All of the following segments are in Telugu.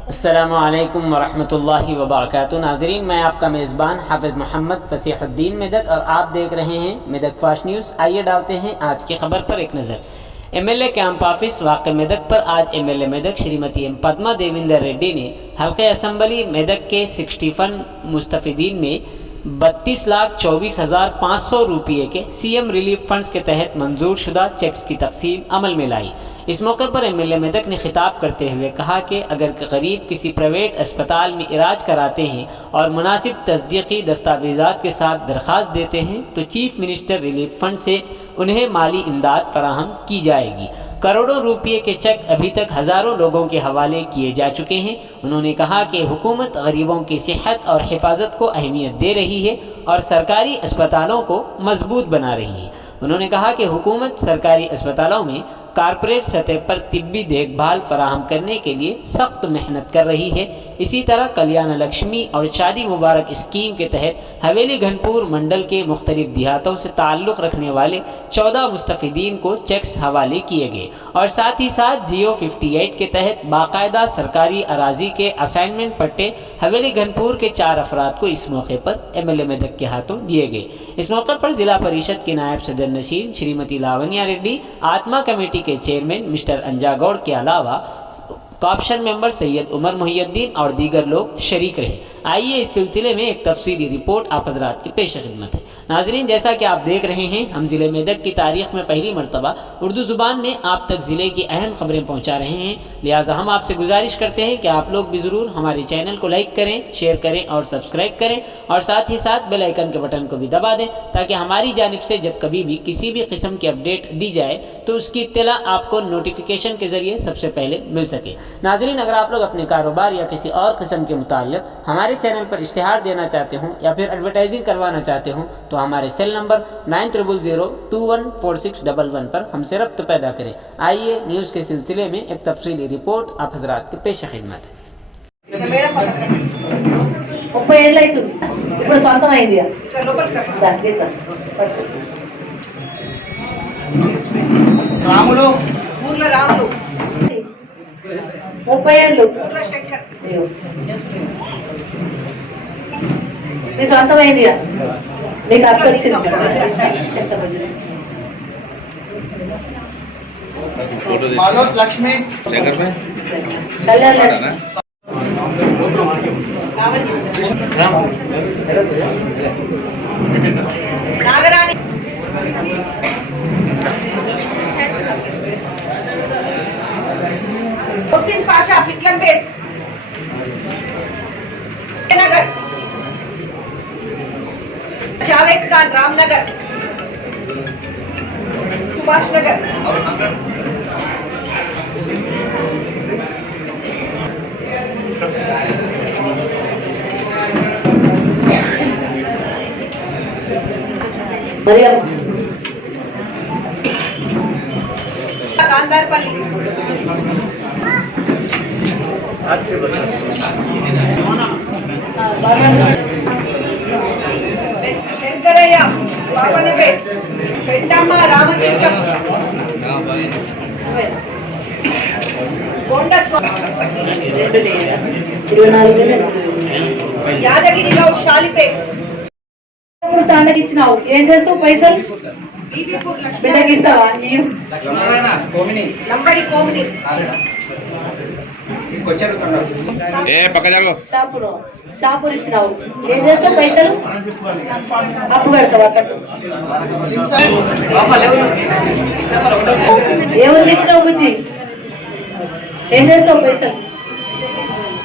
अस्सलामु अलैकुम वरहमतुल्लाहि वबरकातुहू। नाज़रीन, मैं आपका मेज़बान हाफिज़ मोहम्मद फसीहुद्दीन मेदक और आप देख रहे हैं मेदक फास्ट न्यूज़। आइए डालते हैं आज की खबर पर एक नज़र। एमएलए कैंप ऑफिस वाक़े मेदक पर आज एमएलए मेदक श्रीमती एम पद्मा देविंदर रेड्डी ने हल्के असम्बली मेदक के 61 मुस्तफ़ीदीन में 32,24,500 रुपये के सीएम रिलीफ फंड्स के तहत मंजूर शुदा चेक्स की तकसीम अमल में लाई। इस मौके पर एमएलए मेदक ने खिताब करते हुए कहा कि अगर गरीब किसी प्राइवेट अस्पताल में इलाज कराते हैं और मुनासिब तस्दीकी दस्तावेज़ात के साथ दरख्वास्त देते हैं तो चीफ मिनिस्टर रिलीफ फंड से उन्हें माली इमदाद फराहम की जाएगी। करोड़ों रुपये के चेक अभी तक हज़ारों लोगों के हवाले किए जा चुके हैं। उन्होंने कहा कि हुकूमत गरीबों की सेहत और हिफाजत को अहमियत दे रही है और सरकारी अस्पतालों को मजबूत बना रही है। उन्होंने कहा कि हुकूमत सरकारी अस्पतालों में कारपोरेट सतह पर तिब्बी देखभाल फराहम करने के लिए सख्त मेहनत कर रही है। इसी तरह कल्याण लक्ष्मी और शादी मुबारक स्कीम के तहत हवेली घनपुर मंडल के मुख्तलिफ देहातों से ताल्लुक़ रखने वाले 14 मुस्तफ़ीदीन को चेक्स हवाले किए गए और साथ ही साथ जियो 58 के तहत बाकायदा सरकारी अराजी के असाइनमेंट पट्टे हवेली घनपुर के 4 अफराद को इस मौके पर एमएलए मेदक के हाथों दिए गए। इस मौके पर जिला परिषद के नायब सदर नशीन श्रीमती लावण्या रेड्डी, आत्मा कमेटी के चेयरमैन मिस्टर अंजागौड़ के अलावा कॉप्शन मेंबर सैयद उमर मोहिउद्दीन और दीगर लोग शरीक रहे। आइए इस सिलसिले में एक तफसीली रिपोर्ट आप हज़रात की पेश खिदमत है। नाजरीन, जैसा कि आप देख रहे हैं, हम ज़िले मेदक की तारीख़ में पहली मरतबा उर्दू ज़ुबान में आप तक ज़िले की अहम खबरें पहुँचा रहे हैं। लिहाजा हम आपसे गुजारिश करते हैं कि आप लोग भी ज़रूर हमारे चैनल को लाइक करें, शेयर करें और सब्सक्राइब करें और साथ ही साथ बेल आइकन के बटन को भी दबा दें ताकि हमारी जानिब से जब कभी भी किसी भी किस्म की अपडेट दी जाए तो उसकी इत्तला आपको नोटिफिकेशन के ज़रिए सबसे पहले मिल सके। नाजरीन, अगर आप लोग अपने कारोबार या किसी और किस्म के मुताल्लिक़ हमारे चैनल पर इश्तिहार देना चाहते हों या फिर एडवर्टाइजिंग करवाना चाहते हों तो हमारे सेल नंबर 9000214611 पर हमसे रब्त पैदा करें। आइए न्यूज़ के सिलसिले में एक तफसीली रिपोर्ट आप हज़रात के पेश खिदमत है। 30 ఏళ్ళు అవుతుంది ఇప్పుడు సొంతం అయింది రాములు ఊర్ల రాములు 30 ఏళ్ళు ఊర్ల శంకర్ నీ సొంతం అయింది నీకు అర్థం వచ్చింది మాలోత్ లక్ష్మి కళ్యాణ్ లక్ష్మి నాగరాణి హుస్సేన్ పాషా పిట్లం బేస్ నగర్ జావేద్ ఖాన్ రామ్నగర్ సుభాష్ నగర్ మరియం గాంధార్పల్లి శంకరయ్య బాబనపేట్ పెంటమ్మ రామతీర్థం యాదగిరి గౌడ్ షాలిపేట్ తాండకి ఇచ్చినావు ఏం చేస్తావు పైసలు బిడ్డకి ఇస్తావా నంబడి కోమిని షాపులు ఇచ్చినావు ఏం చేస్తావు పైసలు అప్పు పెడతావు అక్కడ ఎవరికి ఇచ్చినావు బుజ్జి ఏం చేస్తావు పైసలు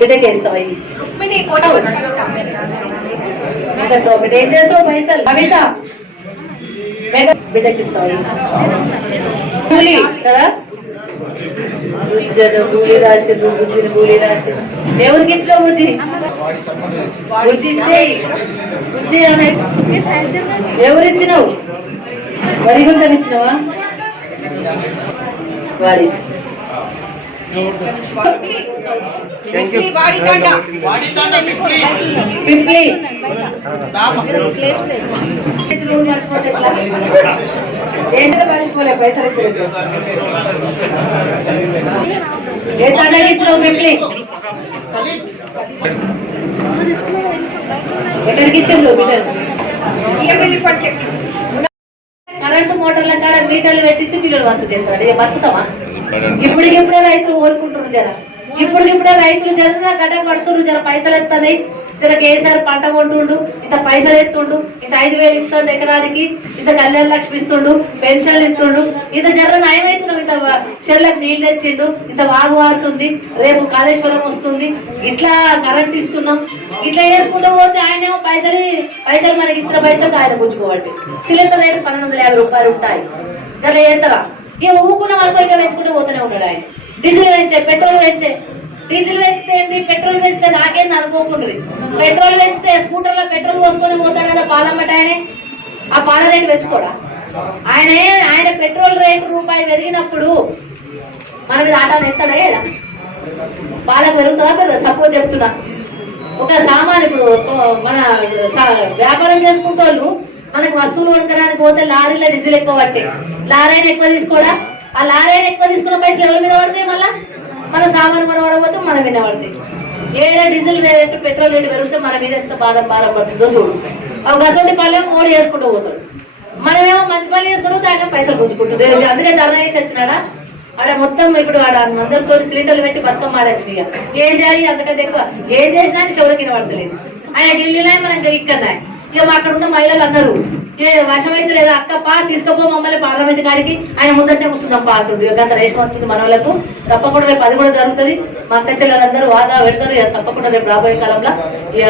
బిడ్డకి వేస్తావా బిడ్డ ఏం చేస్తావు పైసలు కవిత బిడ్డకి ఇస్తావా కూలి కదా కూలి రాశులు బుజ్జిని కూలి రాశి ఎవరికి ఇచ్చినావు బుజ్జి బుజ్జి ఇచ్చేయి బుజ్జి ఆమె ఎవరిచ్చినావు వరిగుంటని ఇచ్చినావా వాడి పిప్లి ఏంటో మర్చిపోలే పైసలు ఏ తాండకి ఇచ్చినావు పిప్లి ఎక్కడికి ఇచ్చిండ్రు meter? CM relief fund cheque. Current మోటార్ల కాడ మీటర్లు పెట్టించి పిల్లలు వసతి చేస్తాడు. ఇక బతుకుతామా? ఇప్పటికిప్పుడే రైతులు ఓడుకుంటున్నారు జర. ఇప్పటికిప్పుడే రైతులు జర గడ్డ పడుతున్నారు. జర పైసలు ఎత్తాయి. జర కేసీఆర్ పంట కొంటుండు, ఇంత పైసలు ఎత్తుండు, ఇంత 5,000 ఇస్తుండు ఎకరానికి, ఇంత కళ్యాణ లక్ష్మి ఇస్తుండు, పెన్షన్లు ఇస్తుండు, ఇంత జర నయమవుతున్నాం, ఇంత చెర్లకు నీళ్ళు తెచ్చిండు, ఇంత వాగు వారుతుంది, రేపు కాళేశ్వరం వస్తుంది, ఇట్లా కరెంట్ ఇస్తున్నాం. ఇట్లా వేసుకుంటూ పోతే ఆయనేమో పైసలు మనకి ఇచ్చిన పైసలు ఆయన గుంజుకోబట్టి సిలిండర్ రేటు 1,250 రూపాయలు ఉంటాయి. దాంట్లో చేస్తారా? ఇక ఊకున్న వరకు ఇక పెంచుకుంటూ పోతూనే ఉన్నాడు ఆయన. డీజిల్ పెంచే, పెట్రోల్ పెంచే. డీజిల్ పెంచితే ఏంది, పెట్రోల్ పెంచితే నాకేం అనుకోకుండ్రి. పెట్రోల్ పెంచితే స్కూటర్లో పెట్రోల్ పోసుకొని పోతాడు కదా పాలమ్మట ఆయన. ఆ పాల రేటు పెంచుకోడా ఆయన పెట్రోల్ రేటు రూపాయి పెరిగినప్పుడు మన మీద ఆటలు ఎత్తాడా? ఏడా పాలకు పెరుగుతుందా కదా? సపోజ్ చెప్తున్నా, ఒక సామాన్ ఇప్పుడు మన వ్యాపారం చేసుకుంటే వాళ్ళు మనకు వస్తువులు కొనుక్కడానికి పోతే లారీలో డీజిల్ ఎక్కువ పట్టే, లారీ ఎక్కువ తీసుకోడా? ఆ లారీ ఎక్కువ తీసుకున్న పైసలు ఎవరి మీద పడతాయి? మళ్ళా మన సామాన్ కొనబడకపోతే మన మీద పడతాయి. ఏడా డీజిల్ రేటు పెట్రోల్ రేటు పెరిగితే మన మీద ఎంత భారం పడుతుందో చూడు. ఒక గసంటి పళ్ళేమో మోడీ చేసుకుంటూ పోతాడు, మనమేమో మంచి పని చేసుకుంటూ ఆయన పైసలు పుంజుకుంటుంది. అందుకే ధర్నా చేసి వచ్చినాడా ఆడ మొత్తం. ఇప్పుడు ఆడ అందరితో సిలిండర్లు పెట్టి బతుకమ్మ ఆడొచ్చినాయి. ఏం చేయాలి? అంతకంటే ఎక్కువ ఏం చేసినా చెవులకి వినబడతలేదు. ఆయన ఢిల్లీలో మనం ఇక్కడ ఇక అక్కడ ఉన్న మహిళలు అందరూ ఏ వశమైతే లేదా అక్క పా తీసుకపో మమ్మల్ని పార్లమెంట్ కాడికి, ఆయన ముందంటే వస్తుందాం పా అంటుంది. గత రేషన్ వస్తుంది మన వాళ్ళకు. తప్పకుండా రేపు అది కూడా జరుగుతుంది. మా అక్క చెల్లెలందరూ వాదా పెడతారు. ఇక తప్పకుండా రేపు రాబోయే కాలంలో ఇక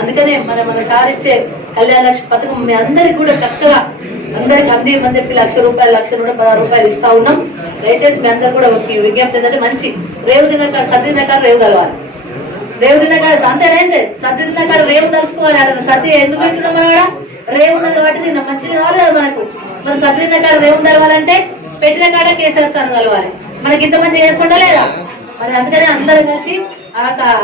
అందుకనే మన సార్ ఇచ్చే కళ్యాణ లక్ష్మి పథకం మీ అందరికి కూడా చక్కగా అందరికి అందిమని చెప్పి 1,00,000 రూపాయలు 1,16 రూపాయలు ఇస్తా ఉన్నాం. దయచేసి మీ అందరు కూడా విజ్ఞప్తి ఏంటంటే మంచి రేవు తినక సర్ది తినక రేవు కలవాలి. రేవు తినకాడ అంతేనైతే సర్ది తినకాడ రేవు తలుసుకోవాలి. ఆడ సర్ది ఎందుకు తింటున్నాం? మనం రేవు ఉన్నది కాబట్టి తిన్న మంచిగా కావాలి కదా మనకు. మరి సర్ది తినకాడ రేవు కలవాలంటే పెట్టిన కాడ కేసీఆర్ కలవాలి. మనకి ఇంత మంచిగా చేస్తుండా లేదా? మరి అందుకనే అందరూ కలిసి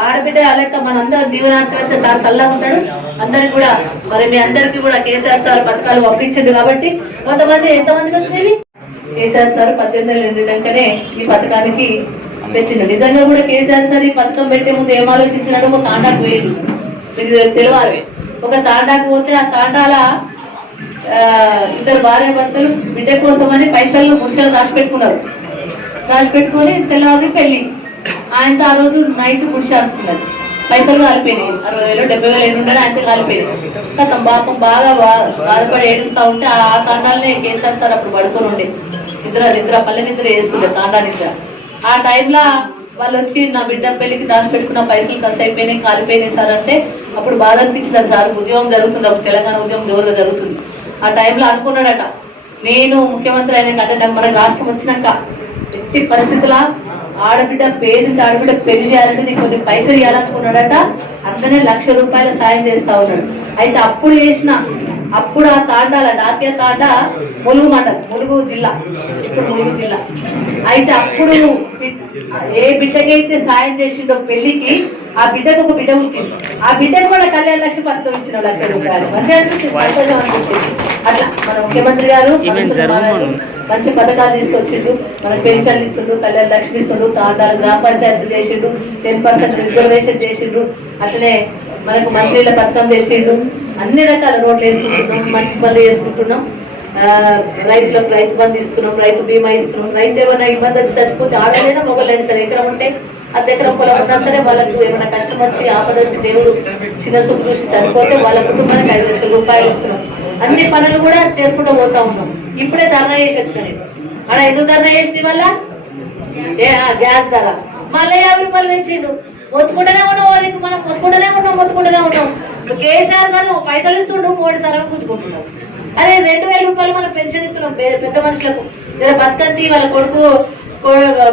ఆడబిడ్డ అలెక్క మనందరూ దీవెనార్థం పెడితే సార్ చల్లగా ఉంటాడు. అందరికి కూడా మరి మీ అందరికీ కూడా కేసీఆర్ సార్ పథకాలు పంపించండు కాబట్టి కొంతమంది ఎంతమందికి వచ్చినవి కేసీఆర్ సార్ 18 ఏళ్ళు నిండినాకనే ఈ పథకానికి పెట్టిండు. నిజంగా కూడా కేసీఆర్ సార్ ఈ పథకం పెట్టే ముందు ఏం ఆలోచించినట్టు ఒక తాండాకు వేయండు. మీకు తెలియాలి. ఒక తాండాకు పోతే ఆ తాండాల ఇద్దరు భార్య భర్తలు బిడ్డ కోసం అని పైసలు గుడిసెలు దాచిపెట్టుకున్నారు. దాచిపెట్టుకొని తెల్లవారి పెళ్లి. ఆయనతో ఆ రోజు నైట్ గుడిసె అనుకున్నారు. పైసలు కాలిపోయినాయి. 60,000 70,000 ఎన్ని ఉన్నాడు ఆయనతో కాలిపోయినాయి. తన పాపం బాగా బాధపడి ఏడుస్తా ఉంటే ఆ తాండాలనే కేసీఆర్ సార్ అప్పుడు పడుకొని ఉండే. నిద్ర పల్లె నిద్ర వేస్తుండే, తాండా నిద్ర. ఆ టైంలో వాళ్ళు వచ్చి నా బిడ్డ పెళ్లికి దాచిపెట్టుకున్న పైసలు ఖర్చు అయిపోయినాయి, కాలిపోయినాయి సార్ అంటే అప్పుడు బాధ అనిపించింది. సార్ ఉద్యమం జరుగుతుంది, అప్పుడు తెలంగాణ ఉద్యమం జోరుగా జరుగుతుంది. ఆ టైంలో అనుకున్నాడట, నేను ముఖ్యమంత్రి అయినాకంటే మనకు రాష్ట్రం వచ్చినాక ఎట్టి పరిస్థితుల ఆడబిడ్డ పేరుంటే ఆడబిడ్డ పెళ్లి చేయాలంటే నీకు కొన్ని పైసలు ఇవ్వాలనుకున్నాడట. అంతనే 1,00,000 రూపాయలు సాయం చేస్తా ఉన్నాడు. అయితే అప్పుడు ఆ తాండాల డాక్య తాండ ములుగు మండలం, ములుగు జిల్లా, ఇప్పుడు ములుగు జిల్లా. అయితే అప్పుడు ఏ బిడ్డకైతే సాయం చేసిండో పెళ్లికి ఆ బిడ్డకు ఒక బిడ్డ ఉంటుంది. ఆ బిడ్డకు కూడా కళ్యాణ లక్ష్మి పథకం ఇచ్చిన 1,00,000 రూపాయలు. మంచిగా అనిపించింది, సంతోషం అనిపించింది. అట్లా మన ముఖ్యమంత్రి గారు మంచి పథకాలు తీసుకొచ్చిండు. మనకు పెన్షన్లు ఇస్తుండ్రు, కళ్యాణ లక్ష్మి ఇస్తుండ్రు, తాండాలు గ్రామ పంచాయతీ చేసిండు, 10% రిజర్వేషన్ చేసిండ్రు. అట్లనే మనకు మంచినీళ్ళ పథకం తెచ్చిండు. అన్ని రకాల రోడ్లు వేసుకుంటున్నాం, మంచి పనులు చేసుకుంటున్నాం. రైతులకు రైతు బంధు ఇస్తున్నాం, రైతు బీమా ఇస్తున్నాం. రైతు ఏమైనా ఇబ్బంది వచ్చి చచ్చిపోతే ఆడలేనా మొగలైనా సరే ఎకరం ఉంటే అది ఎకరం పొలం ఉన్నా సరే వాళ్ళకు ఏమైనా కష్టం వచ్చి ఆపద వచ్చి దేవుడు చిన్న చూపు చూసి చనిపోతే వాళ్ళ కుటుంబానికి 5,00,000 రూపాయలు ఇస్తున్నాం. అన్ని పనులు కూడా చేసుకుంటూ పోతా ఉన్నాం. ఇప్పుడే ధర్నా చేసి వచ్చినాయి. ఆడ ఎందుకు ధర్నా చేసిన వల్ల గ్యాస్ ధర మళ్ళీ 50 రూపాయలు పెంచిండు. మొత్తుకుంటూనే ఉన్నాం, వాళ్ళకి మనం మొత్తుకుంటూనే ఉన్నాం. కేసీఆర్ సార్ పైసలు ఇస్తుండు, మోడీ సార్ కూర్చుకుంటున్నాం. అదే 2,000 రూపాయలు మనం పెన్షన్ ఇస్తున్నాం పెద్ద మనుషులకు. బతకంతి వాళ్ళ కొడుకు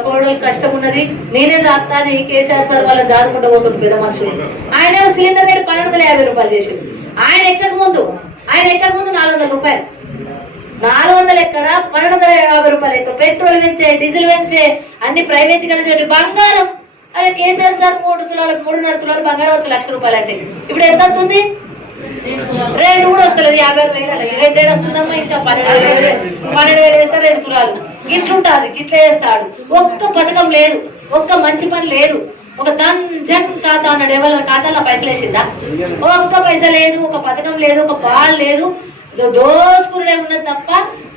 కోడలు కష్టం ఉన్నది, నేనే సాగుతా అని కేసీఆర్ సార్ వాళ్ళ జాదుకుంటూ పోతుంది పెద్ద మనుషులు. ఆయన సిలిండర్ రేటు 1,250 రూపాయలు చేసింది. ఆయన ఎక్కక ముందు 400 రూపాయలు. 400 ఎక్కడ, 1,250 రూపాయలు ఎక్కువ. పెట్రోల్ పెంచే, డీజిల్ పెంచే, అన్ని ప్రైవేట్ కలిసి బంగారం. అదే కేసీఆర్ సార్ 3.5 తులాలు బంగారం వచ్చి 1,00,000 రూపాయలు అంటే ఇప్పుడు ఎంత అవుతుంది? రేటు కూడా వస్తలేదు. 50,000 రేటు వస్తుందమ్మా. ఇంకా 12,000 వేస్తే 2 తులాలు. ఇట్లుంటాది, ఇట్లా వేస్తాడు. ఒక్క పథకం లేదు, ఒక్క మంచి పని లేదు. ఒక జన్ ఖాతా అన్నాడు. ఎవరి ఖాతాలో పైసలు వేసిందా? ఒక్క పైసా లేదు, ఒక పథకం లేదు, ఒక బాల్ లేదు. దోసుకునే ఉన్నది తప్ప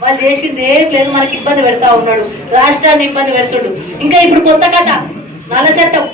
వాళ్ళు చేసింది ఏం లేదు. మనకి ఇబ్బంది పెడతా ఉన్నాడు, రాష్ట్రాన్ని ఇబ్బంది పెడుతుండు. ఇంకా ఇప్పుడు కొత్త కథ నల్ల చట్టం.